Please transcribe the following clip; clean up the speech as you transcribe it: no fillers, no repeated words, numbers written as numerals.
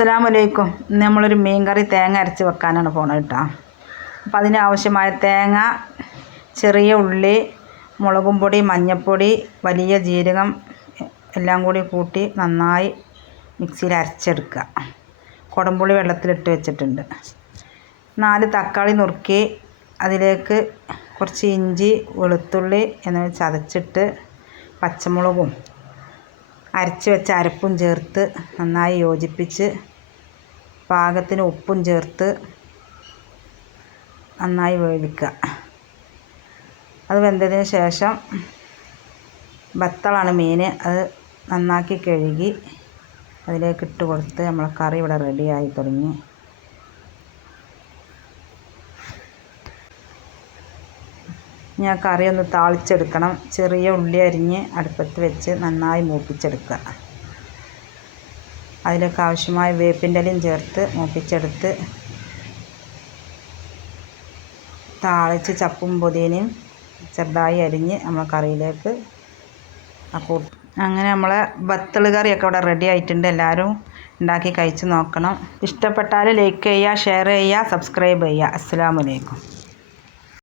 അസ്സലാമലൈക്കും. ഇന്ന് നമ്മളൊരു മീൻ കറി തേങ്ങ അരച്ച് വെക്കാനാണ് പോണത് കേട്ടോ. അപ്പം അതിനാവശ്യമായ തേങ്ങ, ചെറിയ ഉള്ളി, മുളകും പൊടി, മഞ്ഞൾപ്പൊടി, വലിയ ജീരകം എല്ലാം കൂടി കൂട്ടി നന്നായി മിക്സിയിൽ അരച്ചെടുക്കുക. കുടംപുളി വെള്ളത്തിലിട്ട് വെച്ചിട്ടുണ്ട്. 4 തക്കാളി നുറുക്കി അതിലേക്ക് കുറച്ച് ഇഞ്ചി, വെളുത്തുള്ളി എന്നിവ ചതച്ചിട്ട് പച്ചമുളകും അരച്ച് വെച്ച അരപ്പും ചേർത്ത് നന്നായി യോജിപ്പിച്ച് പാകത്തിന് ഉപ്പും ചേർത്ത് നന്നായി വേവിക്കുക. അത് വെന്തതിന് ശേഷം ബത്തളാണ് മീൻ, അത് നന്നാക്കി കഴുകി അതിലേക്ക് ഇട്ട് കൊടുത്ത് നമ്മളെ കറി ഇവിടെ റെഡിയായി തുടങ്ങി. ഞാൻ കറി ഒന്ന് താളിച്ചെടുക്കണം. ചെറിയ ഉള്ളി അരിഞ്ഞ് അടുപ്പത്ത് വെച്ച് നന്നായി മൂപ്പിച്ചെടുക്കുക. അതിലേക്ക് ആവശ്യമായ വേപ്പിൻ്റെ ഇലയും ചേർത്ത് മൂപ്പിച്ചെടുത്ത് താളിച്ച് ചപ്പും പുതിനയും ചെറുതായി അരിഞ്ഞ് നമ്മൾ കറിയിലേക്ക് അങ്ങനെ നമ്മളെ ബത്തൾ കറിയൊക്കെ ഇവിടെ റെഡി ആയിട്ടുണ്ട്. എല്ലാവരും ഉണ്ടാക്കി കഴിച്ച് നോക്കണം. ഇഷ്ടപ്പെട്ടാൽ ലൈക്ക് ചെയ്യുക, ഷെയർ ചെയ്യുക, സബ്സ്ക്രൈബ് ചെയ്യുക. അസ്സലാമു അലൈക്കും.